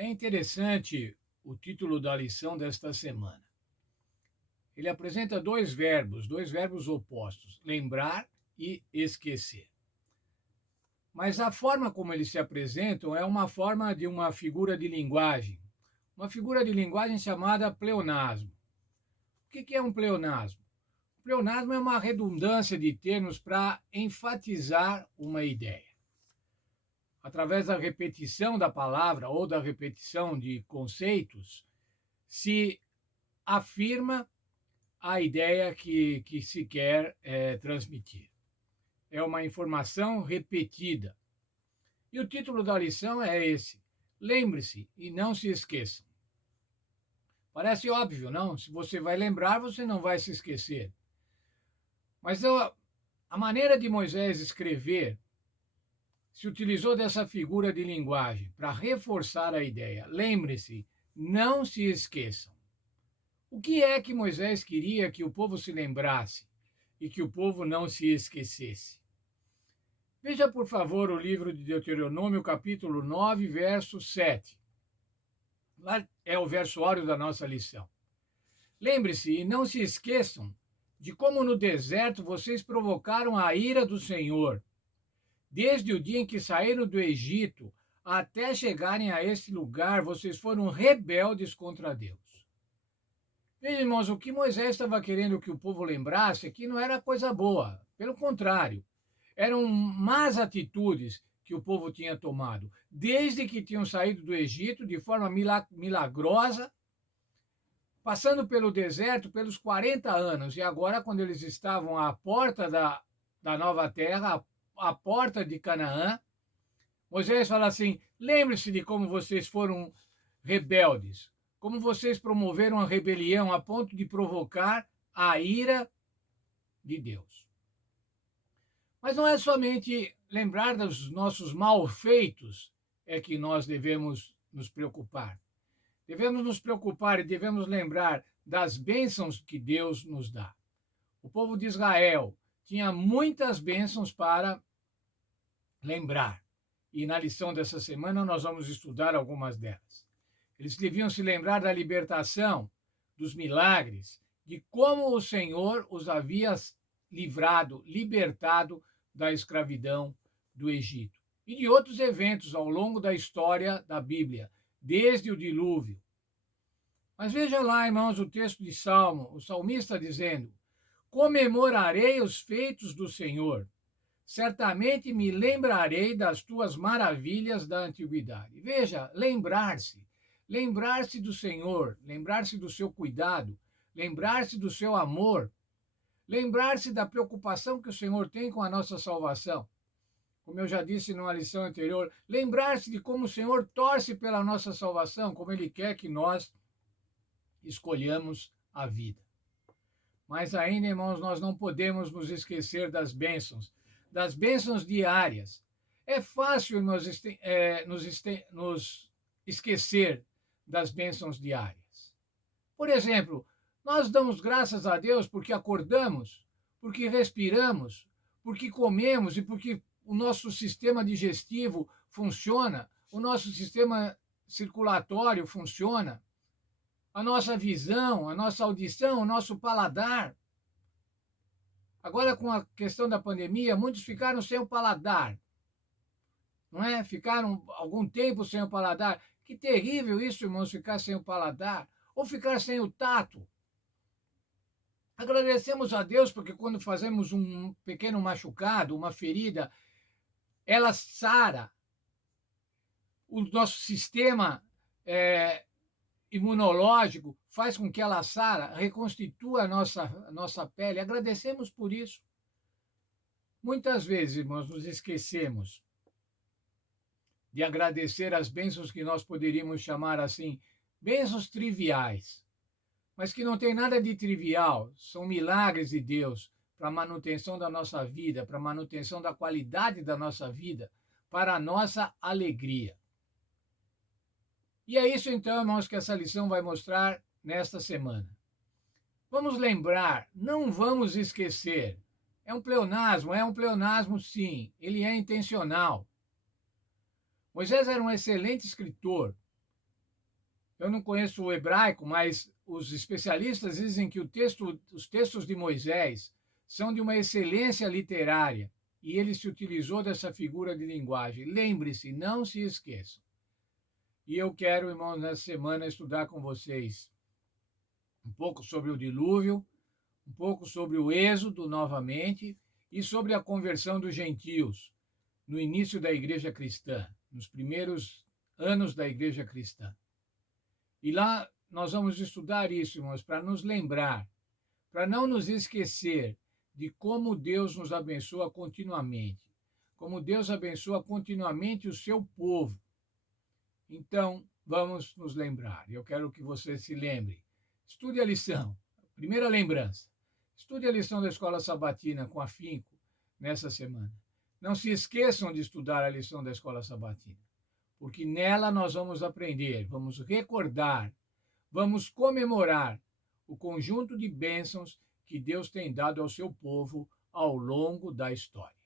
É interessante o título da lição desta semana. Ele apresenta dois verbos opostos, lembrar e esquecer. Mas a forma como eles se apresentam é uma forma de uma figura de linguagem, uma figura de linguagem chamada pleonasmo. O que é um pleonasmo? O pleonasmo é uma redundância de termos para enfatizar uma ideia. Através da repetição da palavra ou da repetição de conceitos, se afirma a ideia que se quer transmitir. É uma informação repetida. E o título da lição é esse: lembre-se e não se esqueçam. Parece óbvio, não? Se você vai lembrar, você não vai se esquecer. Mas a maneira de Moisés escrever se utilizou dessa figura de linguagem para reforçar a ideia. Lembre-se, não se esqueçam. O que é que Moisés queria que o povo se lembrasse e que o povo não se esquecesse? Veja, por favor, o livro de Deuteronômio, capítulo 9, verso 7. Lá é o verso áureo da nossa lição. Lembre-se e não se esqueçam de como no deserto vocês provocaram a ira do Senhor, desde o dia em que saíram do Egito até chegarem a esse lugar, vocês foram rebeldes contra Deus. Veja, irmãos, o que Moisés estava querendo que o povo lembrasse aqui não era coisa boa. Pelo contrário, eram más atitudes que o povo tinha tomado, desde que tinham saído do Egito de forma milagrosa, passando pelo deserto pelos 40 anos, e agora, quando eles estavam à porta da nova terra, à porta de Canaã, Moisés fala assim: lembre-se de como vocês foram rebeldes, como vocês promoveram a rebelião a ponto de provocar a ira de Deus. Mas não é somente lembrar dos nossos malfeitos é que nós devemos nos preocupar. Devemos nos preocupar e devemos lembrar das bênçãos que Deus nos dá. O povo de Israel tinha muitas bênçãos para lembrar. E na lição dessa semana nós vamos estudar algumas delas. Eles deviam se lembrar da libertação, dos milagres, de como o Senhor os havia livrado, libertado da escravidão do Egito. E de outros eventos ao longo da história da Bíblia, desde o dilúvio. Mas veja lá, irmãos, o texto de Salmo, o salmista dizendo: comemorarei os feitos do Senhor, certamente me lembrarei das tuas maravilhas da antiguidade. Veja, lembrar-se do Senhor, lembrar-se do seu cuidado, lembrar-se do seu amor, lembrar-se da preocupação que o Senhor tem com a nossa salvação. Como eu já disse numa lição anterior, lembrar-se de como o Senhor torce pela nossa salvação, como Ele quer que nós escolhamos a vida. Mas ainda, irmãos, nós não podemos nos esquecer das bênçãos diárias. É fácil nos esquecer das bênçãos diárias. Por exemplo, nós damos graças a Deus porque acordamos, porque respiramos, porque comemos e porque o nosso sistema digestivo funciona, o nosso sistema circulatório funciona, a nossa visão, a nossa audição, o nosso paladar. Agora, com a questão da pandemia, muitos ficaram sem o paladar, não é? Ficaram algum tempo sem o paladar. Que terrível isso, irmãos, ficar sem o paladar, ou ficar sem o tato. Agradecemos a Deus porque quando fazemos um pequeno machucado, uma ferida, ela sara. O nosso sistema imunológico faz com que ela sara, reconstitua a nossa pele. Agradecemos por isso. Muitas vezes, irmãos, nos esquecemos de agradecer as bênçãos que nós poderíamos chamar assim, bênçãos triviais, mas que não tem nada de trivial, são milagres de Deus para a manutenção da nossa vida, para a manutenção da qualidade da nossa vida, para a nossa alegria. E é isso então, irmãos, que essa lição vai mostrar nesta semana. Vamos lembrar, não vamos esquecer. É um pleonasmo sim, ele é intencional. Moisés era um excelente escritor, Eu não conheço o hebraico, mas os especialistas dizem que os textos de Moisés são de uma excelência literária e ele se utilizou dessa figura de linguagem. Lembre-se, não se esqueçam. E eu quero, irmãos, nessa semana estudar com vocês um pouco sobre o dilúvio, um pouco sobre o êxodo novamente e sobre a conversão dos gentios no início da igreja cristã, nos primeiros anos da igreja cristã. E lá nós vamos estudar isso, irmãos, para nos lembrar, para não nos esquecer de como Deus nos abençoa continuamente, como Deus abençoa continuamente o seu povo. Então, vamos nos lembrar. Eu quero que você se lembre. Estude a lição. Primeira lembrança. Estude a lição da escola sabatina com afinco nessa semana. Não se esqueçam de estudar a lição da escola sabatina, porque nela nós vamos aprender, vamos recordar, vamos comemorar o conjunto de bênçãos que Deus tem dado ao seu povo ao longo da história.